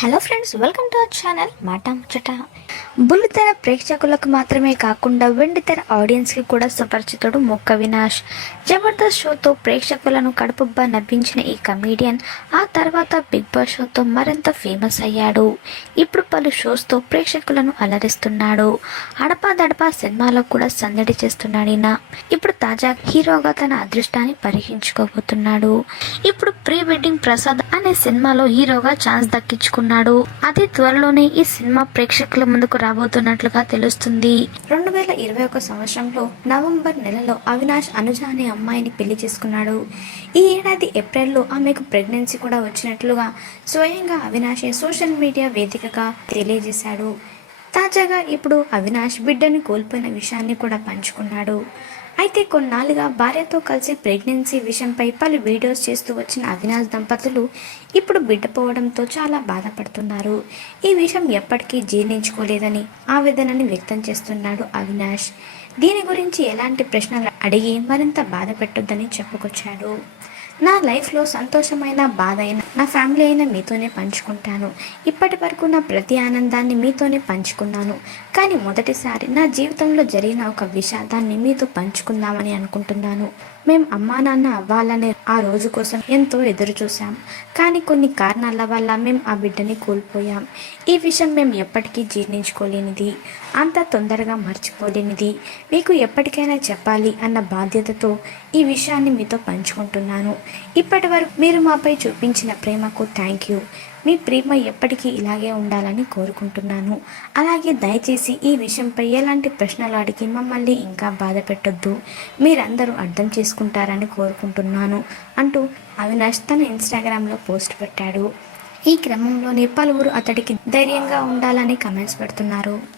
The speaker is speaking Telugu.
Hello friends welcome to our channel Maata Muchata Bullitera ప్రేక్షకులకు మాత్రమే కాకుండా వెండితెర ఆడియన్స్కి కూడా సుపరిచితుడు మొక్క వినాష్. జబర్దస్త్ షోతో ప్రేక్షకులను కడుపుబ్బా నవ్వించిన ఈ కమీడియన్ ఆ తర్వాత బిగ్ బాస్ షోతో మరింత ఫేమస్ అయ్యాడు. ఇప్పుడు పలు షోస్తో ప్రేక్షకులను అలరిస్తున్నాడు. అడపా దడపా సినిమాలో కూడా సందడి చేస్తున్నాడు ఈయన. ఇప్పుడు తాజా హీరోగా తన అదృష్టాన్ని పరీక్షించుకోబోతున్నాడు ఇప్పుడు ప్రీ వెడ్డింగ్ ప్రసాద్ అనే సినిమాలో హీరోగా ఛాన్స్ దక్కించుకున్నాడు. అతి త్వరలోనే ఈ సినిమా ప్రేక్షకుల ముందుకు రాబోతున్నట్లుగా తెలుస్తుంది. రెండు వేల ఇరవై ఒక సంవత్సరంలో నవంబర్ నెలలో అవినాష్ అనుజ అనే అమ్మాయిని పెళ్ళి చేసుకున్నాడు. ఈ ఏడాది ఏప్రిల్లో ఆమెకు ప్రెగ్నెన్సీ కూడా వచ్చినట్లుగా స్వయంగా అవినాష్ సోషల్ మీడియా వేదికగా తెలియజేశాడు. తాజాగా ఇప్పుడు అవినాష్ బిడ్డను కోల్పోయిన విషయాన్ని కూడా పంచుకున్నాడు. అయితే కొన్నాళ్ళుగా భార్యతో కలిసి ప్రెగ్నెన్సీ విషయంపై పలు వీడియోస్ చేస్తూ వచ్చిన అవినాష్ దంపతులు ఇప్పుడు బిడ్డ పోవడంతో చాలా బాధపడుతున్నారు. ఈ విషయం ఎప్పటికీ జీర్ణించుకోలేదని ఆవేదనని వ్యక్తం చేస్తున్నాడు అవినాష్. దీని గురించి ఎలాంటి ప్రశ్నలు అడిగి మరింత బాధ పెట్టొద్దని చెప్పుకొచ్చాడు. నా లైఫ్లో సంతోషమైన బాధ అయిన నా ఫ్యామిలీ అయినా మీతోనే పంచుకుంటాను. ఇప్పటి వరకు నా ప్రతి ఆనందాన్ని మీతోనే పంచుకున్నాను. కానీ మొదటిసారి నా జీవితంలో జరిగిన ఒక విషాదాన్ని మీతో పంచుకుందామని అనుకుంటున్నాను. మేము అమ్మా నాన్న అవ్వాలనే ఆ రోజు కోసం ఎంతో ఎదురు చూసాం కానీ కొన్ని కారణాల వల్ల మేము ఆ బిడ్డని కోల్పోయాం. ఈ విషయం మేము ఎప్పటికీ జీర్ణించుకోలేనిది. అంత తొందరగా మర్చిపోలేనిది. మీకు ఎప్పటికైనా చెప్పాలి అన్న బాధ్యతతో ఈ విషయాన్ని మీతో పంచుకుంటున్నాను. ఇప్పటి వరకు మీరు మాపై చూపించిన ప్రేమకు థ్యాంక్ యూ మీ ప్రేమ ఎప్పటికీ ఇలాగే ఉండాలని కోరుకుంటున్నాను. అలాగే దయచేసి ఈ విషయంపై ఎలాంటి ప్రశ్నలు అడిగి మమ్మల్ని ఇంకా బాధ పెట్టొద్దు. మీరందరూ అర్థం చేసుకుంటారని కోరుకుంటున్నాను అంటూ అవినాష్ తన ఇన్స్టాగ్రామ్లో పోస్ట్ పెట్టాడు. ఈ క్రమంలోనే పలువురు అతడికి ధైర్యంగా ఉండాలని కమెంట్స్ పెడుతున్నారు.